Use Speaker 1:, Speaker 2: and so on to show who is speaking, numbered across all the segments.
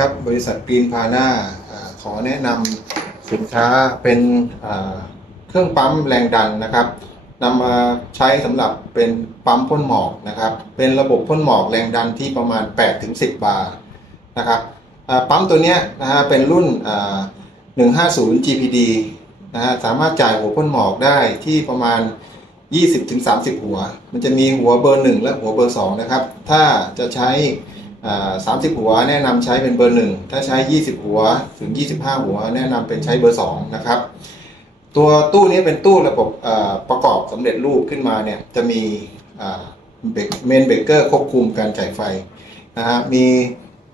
Speaker 1: ครับบริษัทกรีนพาน่าขอแนะนำสินค้าเป็นเครื่องปั๊มแรงดันนะครับนำมาใช้สำหรับเป็นปั๊มพ่นหมอกนะครับ เป็นระบบพ่นหมอกแรงดันที่ประมาณ 8-10 บาร์นะครับปั๊มตัวนี้นะฮะเป็นรุ่นอ่า150 GPD นะฮะสามารถจ่ายหัวพ่นหมอกได้ที่ประมาณ 20-30 หัว มันจะมีหัวเบอร์ 1 และหัวเบอร์ 2 นะครับ ถ้าจะใช้ สามสิบหัวแนะนำใช้เป็นเบอร์หนึ่งถ้าใช้ 20 หัวถึง 25 หัว แนะนำเป็นใช้เบอร์2นะครับตัวตู้นี้เป็นตู้ระบบประกอบสำเร็จรูปขึ้นมาเนี่ยจะมีเมนเบเกอร์ควบคุมการจ่ายไฟนะฮะมี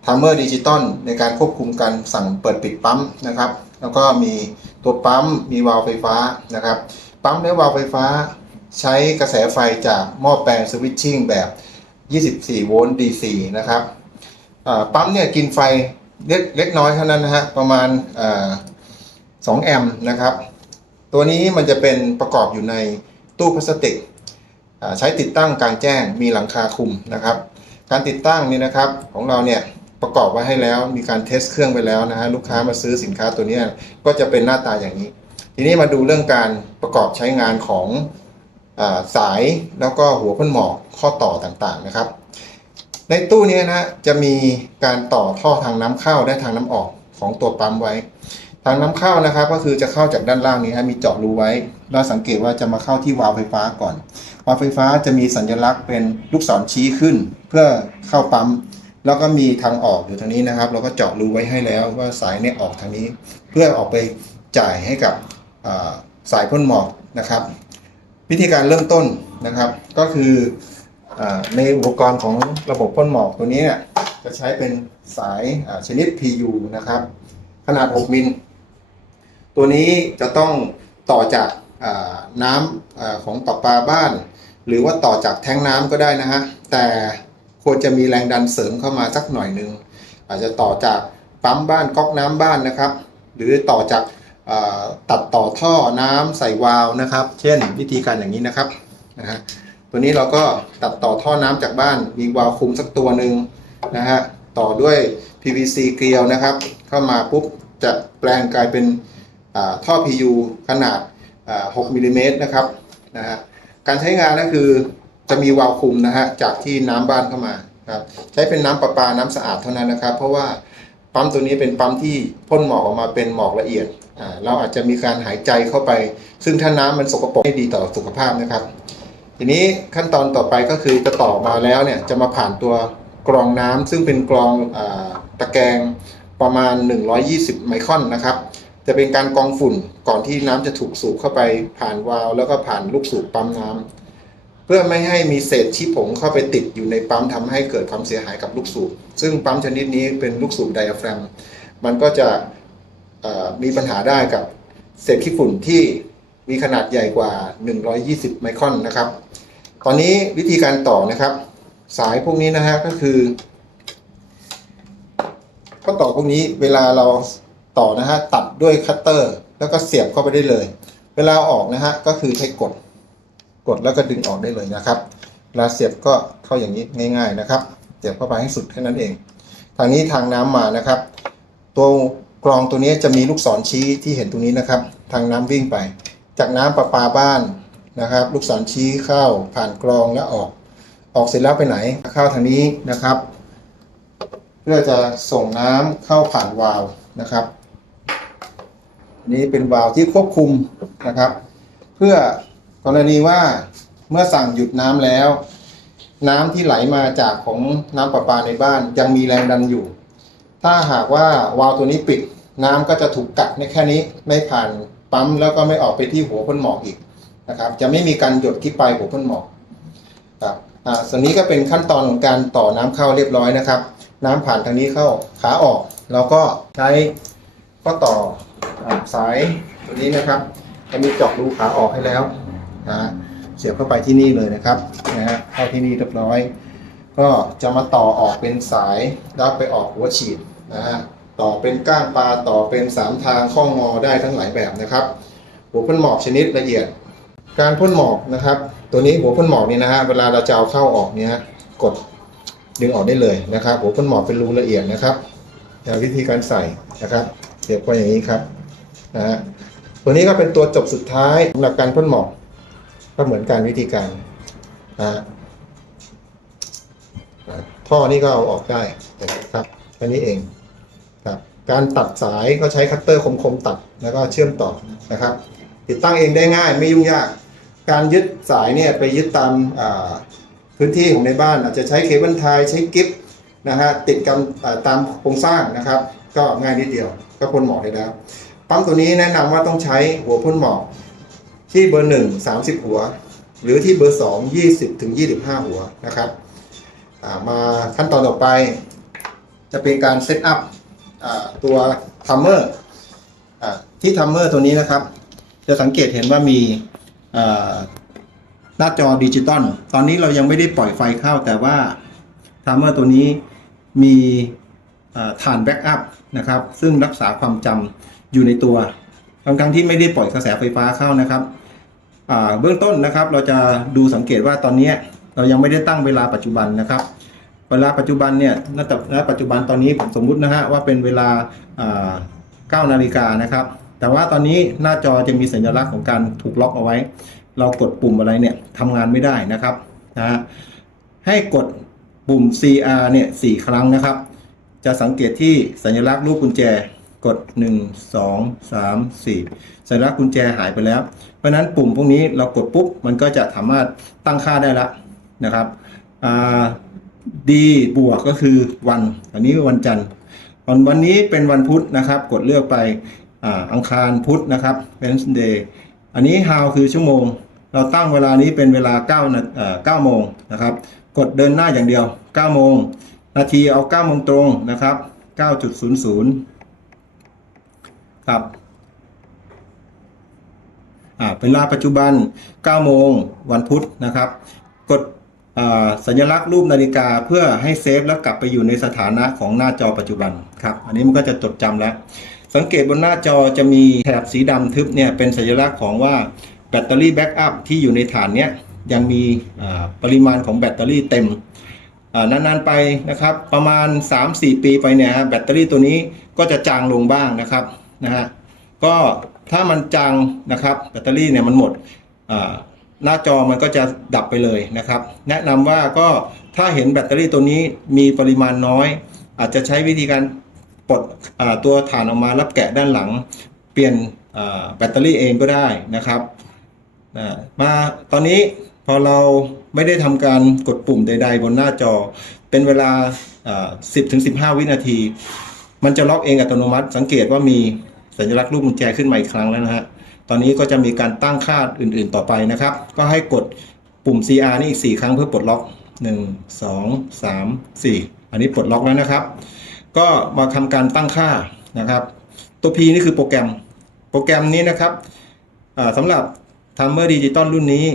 Speaker 1: ทมเมอร์ดิจิตอลในการควบคุมการสั่งเปิดปิดปั๊มนะครับแล้วก็มีตัวปั๊มมีวาล์วไฟฟ้านะครับปั๊มและวาล์วไฟฟ้าใช้กระแสไฟจากหม้อแปลงสวิตชิ่งแบบ 24 โวลต์ DC นะครับ ปั๊มเนี่ยกินไฟเล็กเล็กน้อยเท่านั้นนะฮะประมาณสอ่า2แอมป์นะครับ ตัวนี้มันจะเป็นประกอบอยู่ในตู้พลาสติกใช้ติดตั้งกลางแจ้งมีหลังคาคุมนะครับ การติดตั้งนี่นะครับของเราเนี่ยประกอบไว้ให้แล้วมีการเทสเครื่องไปแล้วนะฮะลูกค้ามาซื้อสินค้าตัวนี้ก็จะเป็นหน้าตาอย่างนี้ ทีนี้มาดูเรื่องการประกอบใช้งานของอสายแล้วก็หัวพ่นหมอกข้อต่อต่างๆนะครับ ในตู้นี้นะจะมีการต่อท่อทางน้ำเข้าและทางน้ำออกของตัวปั๊มไว้ ทางน้ำเข้านะครับ ก็คือจะเข้าจากด้านล่างนี้ฮะมีเจาะรูไว้ เราสังเกตว่าจะมาเข้าที่วาล์วไฟฟ้าก่อนวาล์วไฟฟ้าจะมีสัญลักษณ์เป็นลูกศรชี้ขึ้น เพื่อเข้าปั๊มแล้วก็มีทางออกอยู่ทางนี้นะครับ เราก็เจาะรูไว้ให้แล้วว่าสายเนี่ยออกทางนี้ เพื่อออกไปจ่ายให้กับสายพ่นหมอกนะครับ วิธีการเริ่มต้นนะครับ ก็คือ ในอุปกรณ์ของระบบพ่นหมอกตัวนี้เนี่ยจะใช้เป็นสายชนิด PU นะครับ ขนาด 6 มิล ตัวนี้จะต้องต่อจากน้ำอของประปาบ้าน หรือว่าต่อจากแท้งน้ำก็ได้นะฮะ แต่ควรจะมีแรงดันเสริมเข้ามาสักหน่อยหนึ่งอาจจะต่อจากปั๊มบ้านก๊อกน้ำบ้านนะครับ หรือต่อจากตัดต่อท่อน้ำใส่วาล์วนะครับ เช่นวิธีการอย่างนี้นะครับนะฮะ ตัวนี้เราก็ตัดต่อท่อน้ำจากบ้าน มีวาล์วคุมสักตัวหนึ่งนะฮะต่อด้วย PVC เกลียวนะครับ เข้ามาปุ๊บจะแปลงกลายเป็นอ่าท่อ PU ขนาด 6มิลลิเมตรนะครับนะฮะการใช้งานก็คือจะมีวาล์วคุมนะฮะจากที่น้ำบ้านเข้ามาครับใช้เป็นน้ำประปาน้ำสะอาดเท่านั้นนะครับ เพราะว่าปั๊มตัวนี้เป็นปั๊มที่พ่นหมอกออกมาเป็นหมอกละเอียดเราอาจจะมีการหายใจเข้าไป ซึ่งถ้าน้ำมันสกปรกไม่ดีต่อสุขภาพนะครับ ทีนี้ขั้นตอนต่อไปก็คือจะต่อมาแล้วเนี่ยจะมาผ่านตัวกรองน้ำซึ่งเป็นกรองอตะแกรงประมาณ 120 ไมครอนนะครับ จะเป็นการกรองฝุ่นก่อนที่น้ำจะถูกสูบเข้าไปผ่านวาล์วแล้วก็ผ่านลูกสูบปั๊มน้ำเพื่อไม่ให้มีเศษชีผงเข้าไปติดอยู่ในปั๊มทำให้เกิดความเสียหายกับลูกสูบ ซึ่งปั๊มชนิดนี้เป็นลูกสูบไดอะแฟรมมันก็จะมีปัญหาได้กับเศษขี้ฝุ่นที่ มีขนาดใหญ่กว่า 120 ไมครอนนะครับ ตอนนี้วิธีการต่อนะครับ สายพวกนี้นะฮะก็คือข้อต่อพวกนี้เวลาเราต่อนะฮะตัดด้วยคัตเตอร์ แล้วก็เสียบเข้าไปได้เลย เวลาออกนะฮะก็คือใช้กดกดแล้วก็ดึงออกได้เลยนะครับเวลาเสียบก็เข้าอย่างนี้ง่าย ๆนะครับ เสียบเข้าไปให้สุดแค่นั้นเอง ทางนี้ทางน้ำมานะครับ ตัวกรองตัวนี้จะมีลูกศรชี้ที่เห็นตรงนี้นะครับ ทางน้ำวิ่งไป จากน้ำประปาบ้านนะครับ ลูกศรชี้เข้าผ่านกรองแล้วออก ออกเสร็จแล้วไปไหนเข้าทางนี้นะครับ เพื่อจะส่งน้ำเข้าผ่านวาล์วนะครับ นี้เป็นวาล์วที่ควบคุมนะครับ เพื่อกรณีว่าเมื่อสั่งหยุดน้ำแล้ว น้ำที่ไหลมาจากของน้ำประปาในบ้านยังมีแรงดันอยู่ ถ้าหากว่าวาล์วตัวนี้ปิดน้ำก็จะถูกกักในแค่นี้ไม่ผ่าน ปั๊มแล้วก็ไม่ออกไปที่หัวพ่นหมอกอีกนะครับ จะไม่มีการหยดที่ปลายหัวพ่นหมอกครับอ่าส่วนนี้ก็เป็นขั้นตอนของการต่อน้ำเข้าเรียบร้อยนะครับ น้ำผ่านทางนี้เข้าขาออกเราก็ใช้ก็ต่ออสายตัวนี้นะครับจะมีเจาะรูขาออกให้แล้วนะฮะเสียบเข้าไปที่นี่เลยนะครับนะฮะเข้าที่นี่เรียบร้อย ก็จะมาต่อออกเป็นสายแล้วไปออกหัวฉีดนะฮะ ต่อเป็นก้างปลาต่อเป็นสามทางข้องงอได้ทั้งหลายแบบนะครับ หัวพ่นหมอกชนิดละเอียด การพ่นหมอกนะครับ ตัวนี้หัวพ่นหมอกนี่นะฮะเวลาเราจะเอาเข้าออกเนี่ยกดดึงออกได้เลยนะครับ หัวพ่นหมอกเป็นรูละเอียดนะครับวิธีการใส่นะครับเสียบไปอย่างนี้ครับนะฮะตัวนี้ก็เป็นตัวจบสุดท้ายสำหรับการพ่นหมอกก็เหมือนกันวิธีการนะฮะท่อนี้ก็เอาออกได้นะครับแค่นี้เอง การตัดสายก็ใช้คัตเตอร์คมๆตัดแล้วก็เชื่อมต่อนะครับ ติดตั้งเองได้ง่ายไม่ยุ่งยาก การยึดสายเนี่ยไปยึดตามาพื้นที่ของในบ้าน อาจจะใช้เคเบิลไทยใช้กิฟต์นะฮะติดกันตามโครงสร้างนะครับ ก็ง่ายนิดเดียวก็พ่นหมอกได้แล้วปั๊มตัวนี้แนะนำว่าต้องใช้หัวพ่นหมอกที่เบอร์หนึ่งสามสิบหัว หรือที่เบอร์สองยี่สิบถึงยี่สิบห้าหัวนะครับามาขั้นตอนต่อไป จะเป็นการเซตอัพ ตัวทัมเมอร์ที่ทัมเมอร์ตัวนี้นะครับ จะสังเกตเห็นว่ามีหน้าจอดิจิตอลตอนนี้เรายังไม่ได้ปล่อยไฟเข้าแต่ว่าทัมเมอร์ตัวนี้มีฐานแบ็กอัพนะครับ ซึ่งรักษาความจำอยู่ในตัวทั้งทั้งที่ไม่ได้ปล่อยกระแสไฟฟ้าเข้านะครับเบื้องต้นนะครับเราจะดูสังเกตว่าตอนนี้เรายังไม่ได้ตั้งเวลาปัจจุบันนะครับ เวลาปัจจุบันเนี่ยณปัจจุบันตอนนี้ผมสมมุตินะฮะว่าเป็นเวลา9นาฬิกานะครับ แต่ว่าตอนนี้หน้าจอจะมีสัญลักษณ์ของการถูกล็อกเอาไว้ เรากดปุ่มอะไรเนี่ยทำงานไม่ได้นะครับนะฮะให้กดปุ่ม CR เนี่ยสครั้งนะครับ จะสังเกตที่สัญลักษณ์รูปกุญแจกด 1 2 3 4 สัญลักษณ์กุญแจหายไปแล้ว เพราะฉะนั้นปุ่มพวกนี้เรากดปุ๊บ มันก็จะสามารถตั้งค่าได้ละนะครับอ่า ดีบวกก็คือวันอันนี้วันจันทร์วันวันนี้เป็นวันพุธนะครับ กดเลือกไปอ่าอังคารพุธนะครับ Wednesday อันนี้ how คือชั่วโมง เราตั้งเวลานี้เป็นเวลา9นาเอ่อ9โมงนะครับ กดเดินหน้าอย่างเดียว9โมงนาทีเอา9โมงตรงนะครับ 9.00ครับอ่าเวลาปัจจุบัน9โมงวันพุธนะครับ กด สัญลักษณ์รูปนาฬิกาเพื่อให้เซฟแล้วกลับไปอยู่ในสถานะของหน้าจอปัจจุบันครับ อันนี้มันก็จะจดจำแล้ว สังเกตบนหน้าจอจะมีแถบสีดำทึบเนี่ยเป็นสัญลักษณ์ของว่าแบตเตอรี่แบ็กอัพที่อยู่ในฐานเนี้ยยังมีปริมาณของแบตเตอรี่เต็มนานๆไปนะครับ ประมาณ 3-4 ปีไปเนี่ยฮะแบตเตอรี่ตัวนี้ก็จะจางลงบ้างนะครับนะฮะก็ถ้ามันจางนะครับแบตเตอรี่เนี่ยมันหมด หน้าจอมันก็จะดับไปเลยนะครับ แนะนำว่าก็ถ้าเห็นแบตเตอรี่ตัวนี้มีปริมาณน้อย อาจจะใช้วิธีการปลดตัวฐานออกมาแล้วแกะด้านหลัง เปลี่ยนแบตเตอรี่เองก็ได้นะครับมาตอนนี้พอเราไม่ได้ทำการกดปุ่มใด ๆ บนหน้าจอ เป็นเวลา 10ถึง15 วินาที มันจะล็อกเองอัตโนมัติ สังเกตว่ามีสัญลักษณ์รูปกุญแจขึ้นมาอีกครั้งแล้วนะฮะ ตอนนี้ก็จะมีการตั้งค่าอื่นๆต่อไปนะครับ ก็ให้กดปุ่ม CR นี่อีก 4 ครั้งเพื่อปลดล็อก 1 2 3 4 อันนี้ปลดล็อกแล้วนะครับ ก็มาทำการตั้งค่านะครับ ตัว P นี่คือโปรแกรม โปรแกรมนี้นะครับสำหรับ Timer Digital รุ่นนี้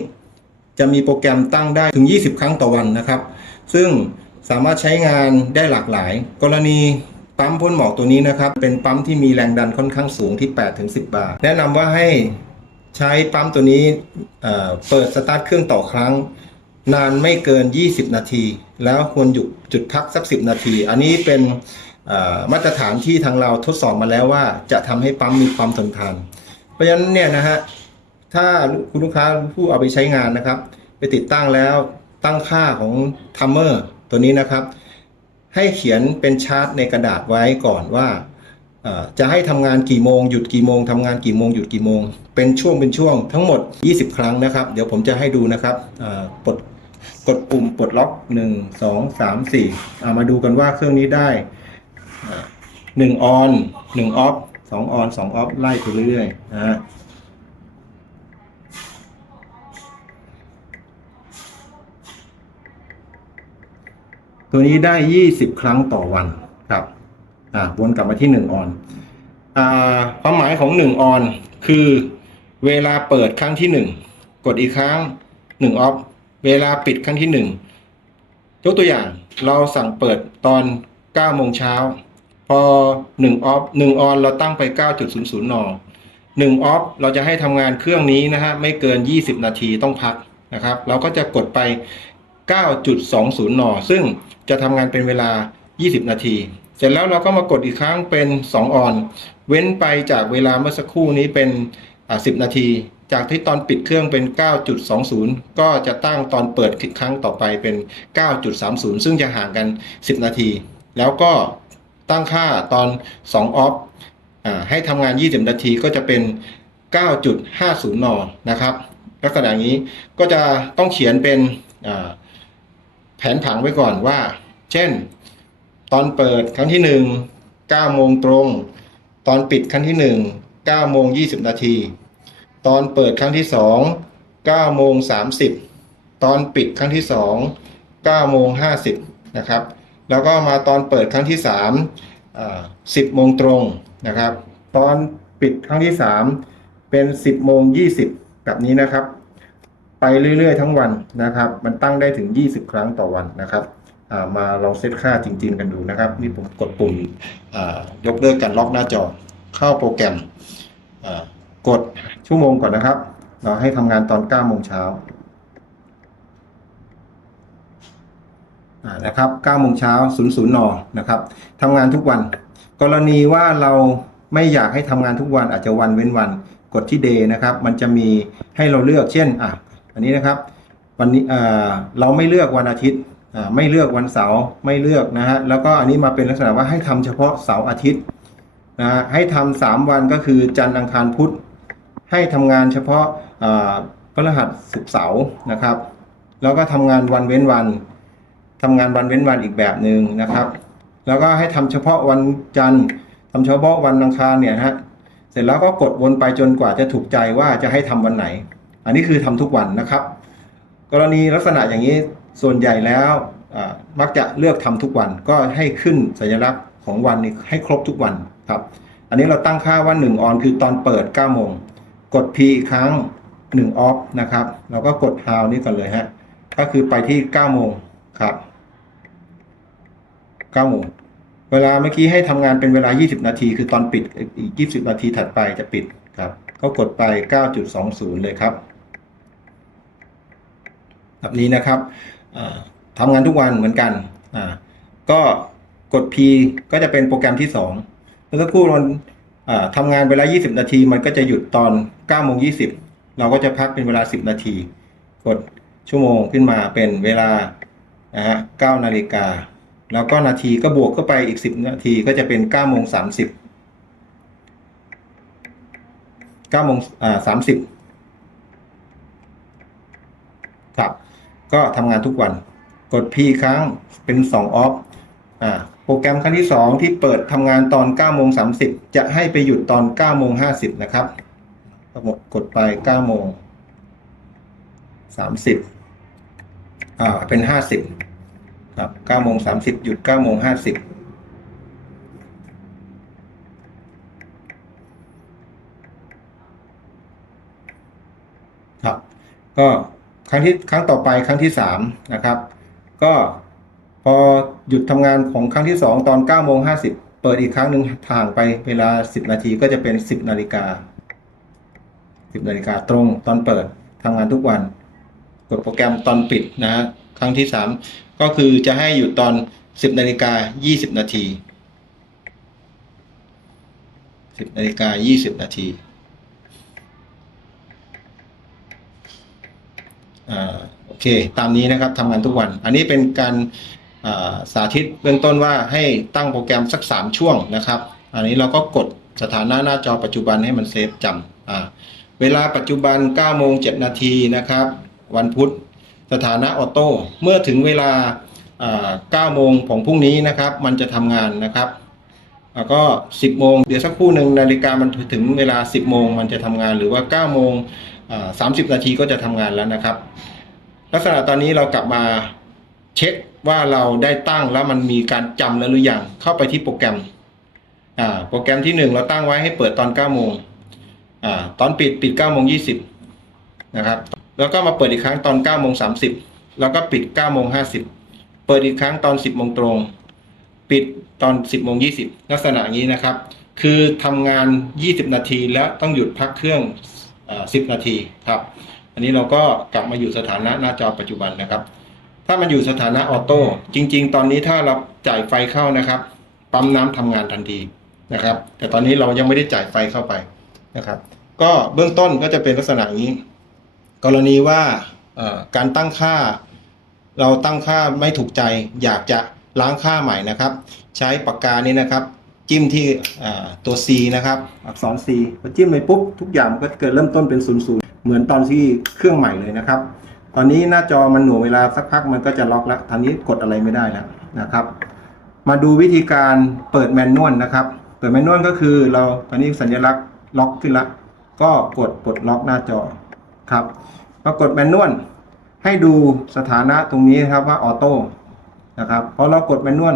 Speaker 1: จะมีโปรแกรมตั้งได้ถึง 20 ครั้งต่อวันนะครับ ซึ่งสามารถใช้งานได้หลากหลาย กรณี ปั๊มพ่นหมอกตัวนี้นะครับ เป็นปั๊มที่มีแรงดันค่อนข้างสูงที่ 8-10 บาร์แนะนำว่าให้ใช้ปั๊มตัวนี้เเปิดสตาร์ทเครื่องต่อครั้ง นานไม่เกิน 20 นาที แล้วควรหยุดจุดพักสัก 10 นาที อันนี้เป็นมาตรฐานที่ทางเราทดสอบมาแล้วว่าจะทำให้ปั๊มมีความทนทาน เพราะฉะนั้นเนี่ยนะฮะถ้าคุณลูกค้าผู้เอาไปใช้งานนะครับ ไปติดตั้งแล้วตั้งค่าของทัมเมอร์ตัวนี้นะครับ ให้เขียนเป็นชาร์ตในกระดาษไว้ก่อนว่าจะให้ทำงานกี่โมงหยุดกี่โมงทำงานกี่โมงหยุดกี่โมง เป็นช่วงเป็นช่วงทั้งหมด 20 ครั้งนะครับ เดี๋ยวผมจะให้ดูนะครับปลดกดปุ่มปลดล็อก 1 2 3 4เอามาดูกันว่าเครื่องนี้ได้หนึ่งออนหนึ่งออฟสองออนสองออฟไล่ไปเรื่อยๆนะ ตัวนี้ได้ 20 ครั้งต่อวันครับอ่าวนกลับมาที่1ออนอ่าความหมายของ1ออนคือเวลาเปิดครั้งที่ 1 กดอีกครั้ง1ออฟเวลาปิดครั้งที่ 1 ยกตัวอย่างเราสั่งเปิดตอน9โมงเช้าพอ1ออฟ1ออนเราตั้งไป 9.00น1ออฟเราจะให้ทำงานเครื่องนี้นะฮะไม่เกิน 20 นาทีต้องพักนะครับ เราก็จะกดไป 9.20 น ซึ่งจะทำงานเป็นเวลา 20 นาที เสร็จแล้วเราก็มากดอีกครั้งเป็น 2 ออน เว้นไปจากเวลาเมื่อสักครู่นี้เป็น 10 นาที จากที่ตอนปิดเครื่องเป็น 9.20 ก็จะตั้งตอนเปิดครั้งต่อไปเป็น 9.30 ซึ่งจะห่างกัน 10 นาที แล้วก็ตั้งค่าตอน 2 ออฟอ่าให้ทำงาน 20 นาทีก็จะเป็น 9.50 น นะครับ ลักษณะนี้ก็จะต้องเขียนเป็นอ่า นผังไว้ก่อนว่า เช่น ตอนเปิดครั้งที่ 1 9โมงตรง ตอนปิดครั้งที่ 1 9โมง20 นาที ตอนเปิดครั้งที่ 2 9โมง30 ตอนปิดครั้งที่ 2 9โมง50นะครับ แล้วก็มาตอนเปิดครั้งที่3อ่า10โมงตรงนะครับ ตอนปิดครั้งที่ 3 เป็น 10โมง20 แบบนี้นะครับ ไปเรื่อยๆ ทั้งวันนะครับ มันตั้งได้ถึง 20 ครั้งต่อวันนะครับมาลองเซตค่าจริง ๆ กันดูนะครับ นี่ผมกดปุ่มยกเลิกการล็อกหน้าจอเข้าโปรแกรมกดชั่วโมงก่อนนะครับ เราให้ทำงานตอน9โมงเช้าอ่านะครับ9โมงเช้า00นนะครับทำงานทุกวัน กรณีว่าเราไม่อยากให้ทำงานทุกวันอาจจะวันเว้นวัน กดที่ day นะครับ มันจะมีให้เราเลือก เช่นอะ อันนี้นะครับวันนี้เราไม่เลือกวันอาทิตย์ไม่เลือกวันเสาร์ไม่เลือกนะฮะแล้วก็อันนี้มาเป็นลักษณะว่าให้ทำเฉพาะเสาร์อาทิตย์นะฮะให้ทำสามวันก็คือจันทร์อังคารพุธให้ทำงานเฉพาะพฤหัสศุกร์เสาร์นะครับ แล้วก็ทำงานวันเว้นวันทำงานวันเว้นวันอีกแบบหนึ่งนะครับ แล้วก็ให้ทำเฉพาะวันจันทร์ทำเฉพาะวันอังคารเนี่ยนะฮะเสร็จแล้วก็กดวนไปจนกว่าจะถูกใจว่าจะให้ทำวันไหน อันนี้คือทำทุกวันนะครับ กรณีลักษณะอย่างนี้ส่วนใหญ่แล้วมักจะเลือกทำทุกวันก็ให้ขึ้นสัญลักษณ์ของวันนี้ให้ครบทุกวันครับ อันนี้เราตั้งค่าว่า 1 ออนคือตอนเปิด9โมงกด P อีกครั้ง 1 ออฟนะครับเราก็กด How นี่ก่อนเลยฮะก็คือไปที่9โมงครับ9โมงเวลาเมื่อกี้ให้ทำงานเป็นเวลา 20 นาที คือตอนปิดอีก 20 นาทีถัดไปจะปิดครับ ก็กดไป 9.20 เลยครับ แบบนี้นะครับอ่าทำงานทุกวันเหมือนกันก็กด P ก็จะเป็นโปรแกรมที่2เมื่อสักครู่เราทำงานเวลา 20 นาที มันก็จะหยุดตอน9โมง20 เราก็จะพักเป็นเวลา 10 นาที กดชั่วโมงขึ้นมาเป็นเวลานะฮะ9นาฬิกา แล้วก็นาทีก็บวกเข้าไปอีก 10 นาทีก็จะเป็น9โมง30 9โมง30 ครับ ก็ทำงานทุกวัน กด P ครั้งเป็น 2 ออฟอ่าโปรแกรมครั้งที่ 2 ที่เปิดทำงานตอน9โมง30 จะให้ไปหยุดตอน9โมง50 นะครับกดไป9โมง30อ่าเป็น 50 ครับ9โมง30 หยุด9โมง50ครับก็ ครั้งที่ครั้งต่อไปครั้งที่สามนะครับ ก็พอหยุดทำงานของครั้งที่สองตอน9โมง50เปิดอีกครั้งหนึ่งทางไปเวลา10นาทีก็จะเป็น10นาฬิกา10นาฬิกาตรงตอนเปิดทำงานทุกวันกดโปรแกรมตอนปิดนะฮะครั้งที่3ก็คือจะให้หยุดตอน10นาฬิกา20นาที10นาฬิกา20นาที อ่า โอเค ตามนี้นะครับทำงานทุกวัน อันนี้เป็นการสาธิตเบื้องต้นว่าให้ตั้งโปรแกรมสัก 3 ช่วงนะครับ อันนี้เราก็กดสถานะหน้าจอปัจจุบันให้มันเซฟจำเวลาปัจจุบัน9โมง7นาทีนะครับ วันพุธสถานะออโต้เมื่อถึงเวลาอ่า9โมงของพรุ่งนี้นะครับ มันจะทำงานนะครับแล้วก็ 10 โมง เดี๋ยวสักครู่หนึ่งนาฬิกามันถึงเวลา 10 โมงมันจะทำงานหรือว่า 9 โมง อ่า30นาทีก็จะทำงานแล้วนะครับ ลักษณะตอนนี้เรากลับมาเช็คว่าเราได้ตั้งแล้วมันมีการจำแล้วหรือยังเข้าไปที่โปรแกรมโปรแกรมที่ 1 เราตั้งไว้ให้เปิดตอน9โมงอตอนปิดปิด9โมง20นะครับแล้วก็มาเปิดอีกครั้งตอน9โมง30 แล้วก็ปิด9โมง50 เปิดอีกครั้งตอน 10โมงตรง ปิดตอน 10โมง20 ลักษณะนี้นะครับ คือทำงาน 20 นาทีแล้วต้องหยุดพักเครื่อง 10นาทีครับ อันนี้เราก็กลับมาอยู่สถานะหน้าจอปัจจุบันนะครับ ถ้ามันอยู่สถานะออโต้จริง ๆ ตอนนี้ถ้าเราจ่ายไฟเข้านะครับ ปั๊มน้ำทำงานทันทีนะครับ แต่ตอนนี้เรายังไม่ได้จ่ายไฟเข้าไปนะครับ ก็เบื้องต้นก็จะเป็นลักษณะนี้ กรณีว่าการตั้งค่า เราตั้งค่าไม่ถูกใจ อยากจะล้างค่าใหม่นะครับ ใช้ปากกานี้นะครับ จิ้มที่ตัว C นะครับ อักษร C พอจิ้มไปปุ๊บ ทุกอย่างมันก็เกิดเริ่มต้นเป็น0ูนย์เหมือนตอนที่เครื่องใหม่เลยนะครับ ตอนนี้หน้าจอมันหน่วงเวลาสักพักมันก็จะล็อกแล้วตอนนี้กดอะไรไม่ได้แล้วนะครับ มาดูวิธีการเปิดแมนนวลนะครับ เปิดแมนนวลก็คือเราตอนนี้สัญลักษณ์ล็อกขึ้นละก็กดปลดล็อกหน้าจอครับพอกดแมนนวลให้ดูสถานะตรงนี้นะครับว่าออโต้นะครับพอเรากดแมนนวล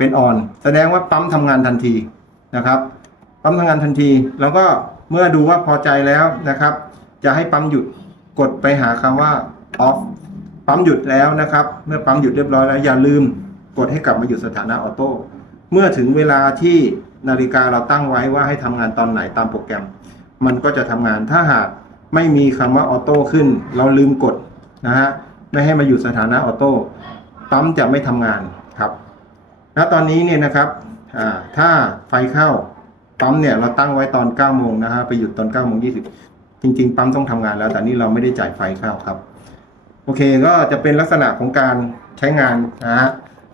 Speaker 1: เป็นออน แสดงว่าปั๊มทำงานทันทีนะครับ ปั๊มทำงานทันที แล้วก็เมื่อดูว่าพอใจแล้วนะครับ จะให้ปั๊มหยุดกดไปหาคำว่า off ปั๊มหยุดแล้วนะครับ เมื่อปั๊มหยุดเรียบร้อยแล้วอย่าลืมกดให้กลับมาอยู่สถานะออโต้เมื่อถึงเวลาที่นาฬิกาเราตั้งไว้ว่าให้ทำงานตอนไหนตามโปรแกรม มันก็จะทำงานถ้าหากไม่มีคำว่าออโต้ขึ้น เราลืมกดนะฮะไม่ให้มาอยู่สถานะออโต้ปั๊มจะไม่ทำงาน แล้วตอนนี้เนี่ยนะครับถ้าไฟเข้าปั๊มเนี่ยเราตั้งไว้ตอน9โมงนะฮะไปหยุดตอน9โมง20 จริง ๆ ปั๊มต้องทำงานแล้ว แต่นี่เราไม่ได้จ่ายไฟเข้าครับ โอเคก็จะเป็นลักษณะของการใช้งานนะฮะ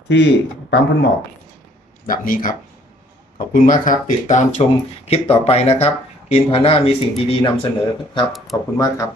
Speaker 1: ที่ปั๊มพ่นหมอกแบบนี้ครับ ขอบคุณมากครับ ติดตามชมคลิปต่อไปนะครับกินพาน่ามีสิ่งดีๆนำเสนอครับ ขอบคุณมากครับ